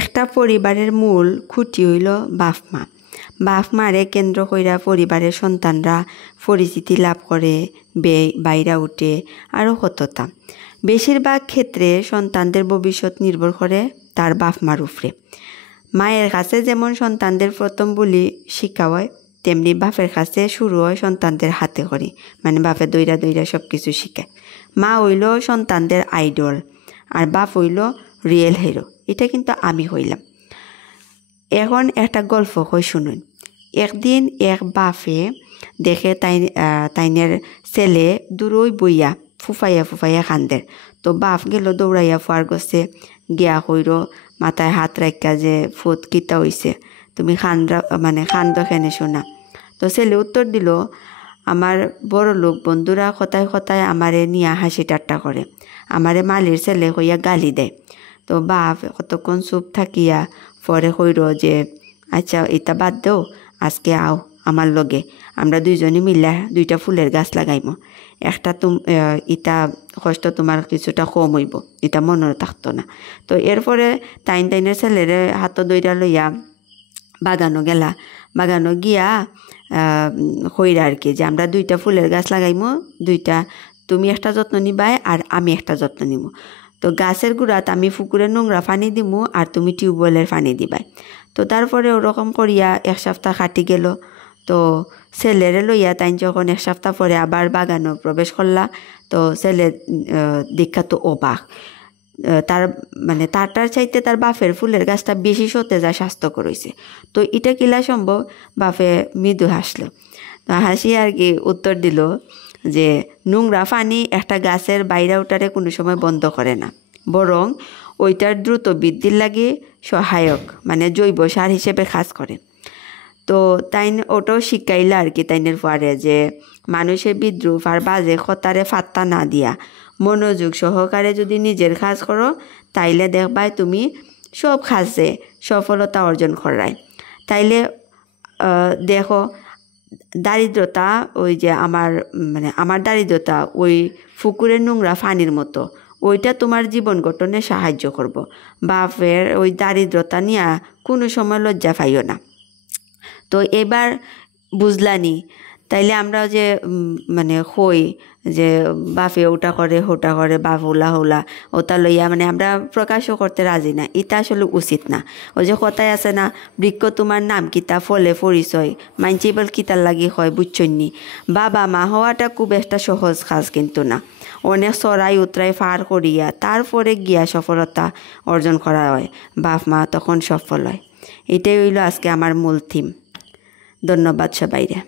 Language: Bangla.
একটা পরিবারের মূল খুঁটি হইল বাপ মা। বাপ মারে কেন্দ্র কইরা পরিবারের সন্তানরা পরিচিতি লাভ করে, বাইরা উঠে আরও কতটা। বেশিরভাগ ক্ষেত্রে সন্তানদের ভবিষ্যৎ নির্ভর করে তার বাপ মার উপরে। মায়ের কাছে যেমন সন্তানদের প্রথম বলি শিক্ষা হয়, তেমনি বাপের কাছে শুরু হয় সন্তানদের হাতে করি, মানে বাপে দইরা দইরা সব কিছু শিখায়। মা হইল সন্তানদের আইডল আর বাপ হইল রিয়েল হিরো। এটা কিন্তু আমি হইলাম। এখন একটা গল্প কই শুনুন। একদিন এক বাপে দেখে তাইনের ছেলে দূরই বইয়া ফুফাইয়া কান্দের। তো বাপ গেল দৌড়াইয়া ফুয়ার গছে গিয়া কইর মাথায় হাত রাখা যে ফুট কিতা হইছে, তুমি খান্দ খেনে শোনা। তো ছেলে উত্তর দিল, আমার বড় লোক বন্ধুরা কথায় কথায় আমারে নিয়া হাসি ঠাট্টা করে, আমারে মালির ছেলে হইয়া গালি দেয়। তো বাপ কতক্ষণ চুপ থাকিয়া পরে কইর যে আচ্ছা এটা বাদ দেও, আজকে আও আমার লগে, আমরা দুইজনে মিলা 2টা ফুলের গাছ লাগাইমো। একটা ইটা কষ্ট তোমার কিছুটা কম হইব, এটা মনে থাকতো না। তো এরপরে তাইনের ছেলেরে হাত দইরা লইয়া বাগানো গেলা। বাগানো গিয়া কইরা আর কি যে আমরা 2টা ফুলের গাছ লাগাইমো, 2টা তুমি একটা যত্ন নিবাই আর আমি একটা যত্ন নিব। তো গাছের গুড়াত আমি পুকুরে নোংরা পানি দিমু আর তুমি টিউবওয়েলের পানি দিবাই। তো তারপরে ওরকম করিয়া 1 সপ্তাহ কাটি গেল। তো ছেলেরে লইয়া তাই যখন 1 সপ্তাহ পরে আবার বাগানো প্রবেশ করলা, তো ছেলে দীক্ষা তো অবাক। তারটার চাইতে তার বাপের ফুলের গাছটা বেশি সতেজ আর স্বাস্থ্যকর হয়েছে। তো এটা কিলা সম্ভব? বাপে মৃদু হাসলো। হাসি আর কি উত্তর দিল যে নোংরা পানি একটা গাছের বাইরে ওঠারে কোনো সময় বন্ধ করে না, বরং ওইটার দ্রুত বৃদ্ধির লাগে সহায়ক, মানে জৈব সার হিসেবে কাজ করে। তো ওটাও শিখাইলা আর কি তাইনের পরে যে মানুষের বিদ্রুপ আর বাজে খতারে ফাত্তা না দিয়া মনোযোগ সহকারে যদি নিজের কাজ করো, তাইলে দেখবাই তুমি সব কাজে সফলতা অর্জন করায়। তাইলে দেখো দারিদ্রতা ওই যে আমার দারিদ্রতা ওই পুকুরের নোংরা পানির মতো, ওইটা তোমার জীবন গঠনে সাহায্য করব। বাপের ওই দারিদ্রতা নিয়ে কোনো সময় লজ্জা পাইও না। তো এবার বুঝলানি, তাইলে আমরা যে হই যে বাপে ওটা করে হোটা করে, বাপ হোলা ওটা লইয়া আমরা প্রকাশও করতে রাজি না, এটা আসলে উচিত না। ওই যে কথায় আছে না, বৃক্ষ তোমার নাম কিতা ফলে পরিচয়, মানছি বল কিতার লাগি হয় বুঝছন্নি। বাবা মা হওয়াটা খুব একটা সহজ কাজ কিন্তু না, অনেক চড়াই উতরাই পার করিয়া তারপরে গিয়া সফলতা অর্জন করা হয়, বাপ মা তখন সফল হয়। এটাই হইল আজকে আমার মূল থিম। ধন্যবাদ সবাইরে।